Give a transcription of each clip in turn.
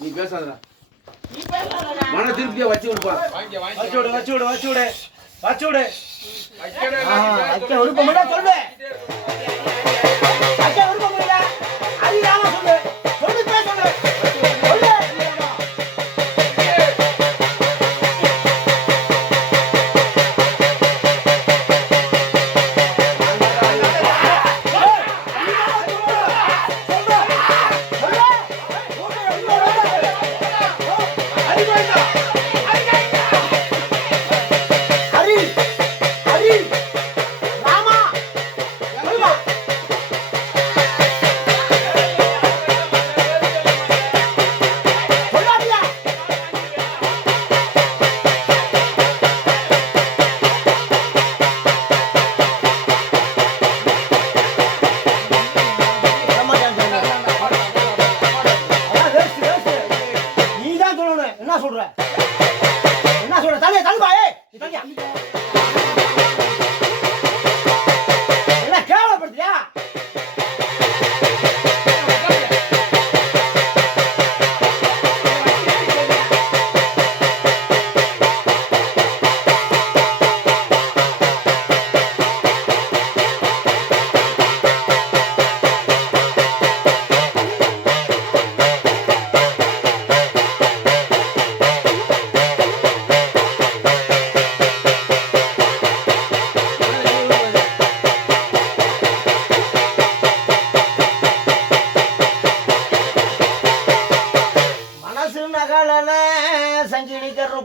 நீ பேசாதடா. மன திருப்தியா வச்சு விடுப்பா. வச்சு விடு விருப்பம் இல்ல சொல்லு. விருப்பம் இல்ல அது யாரா சொல்லு. சொல்லு பேசு.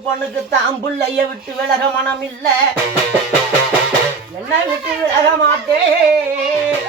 பொண்ணுக்கு தான் பிள்ளைய விட்டு விலக மனம் இல்ல, என்ன விட்டு விலக மாட்டேன்.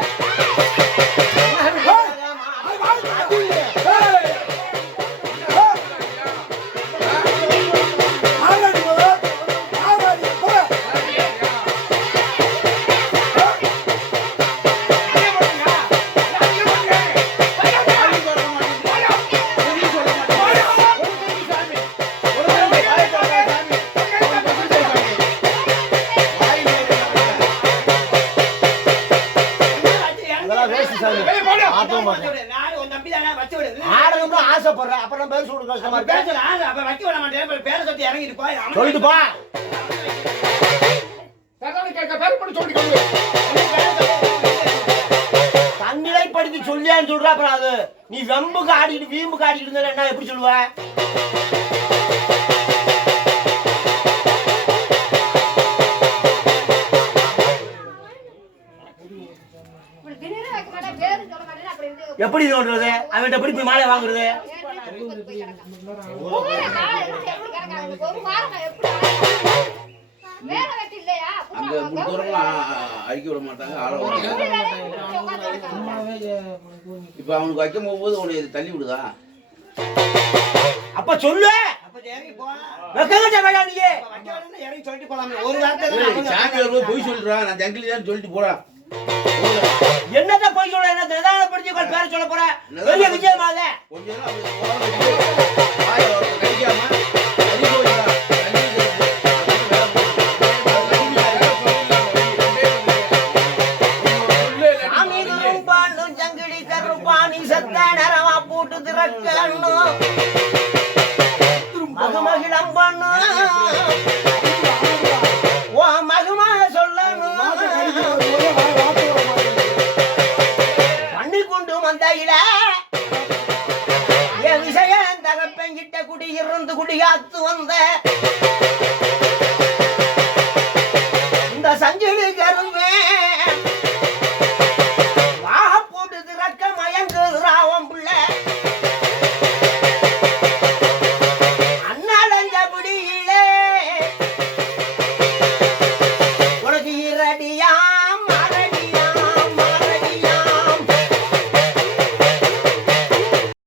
ஆசைப்படுறேன் அப்புறம் பேர் சொல்லுங்க சொல்லிட்டு போ. தன்னிலை படித்து சொல்லியான்னு சொல்ற அப்புறம் அது நீ வெம்புக்கு ஆடிக்கிட்டு வீம்புக்கு ஆடிக்கிட்டு இருந்தா என்ன எப்படி சொல்லுவ? எப்படி தோன்றது? அவன் எப்படி போய் மாலை வாங்குறது? அழிக்க விட மாட்டாங்க, ஆள இப்ப அவனுக்கு வைக்கும் போது உன்னை தள்ளி விடுதா? அப்ப சொல்லு. போய் சொல்றான், நான் ஜங்கிலிதான் சொல்லிட்டு போறான். என்னத போய் சொல்ற? என்ன நிதானப்படுத்தி பேர சொல்ல போற? பெரிய விஜயமாத ஜங்கிலி கருப்பாணி சத்த நேரமா போட்டு திறக்கணும் மகுமகிழம் பண்ணு ஓ மகுமா சொல்லணும் பண்ணி கொண்டு வந்தையில என் விஷயம் தகப்பங்கிட்ட குடி இருந்து குடிகாத்து வந்த இந்த சங்கிலி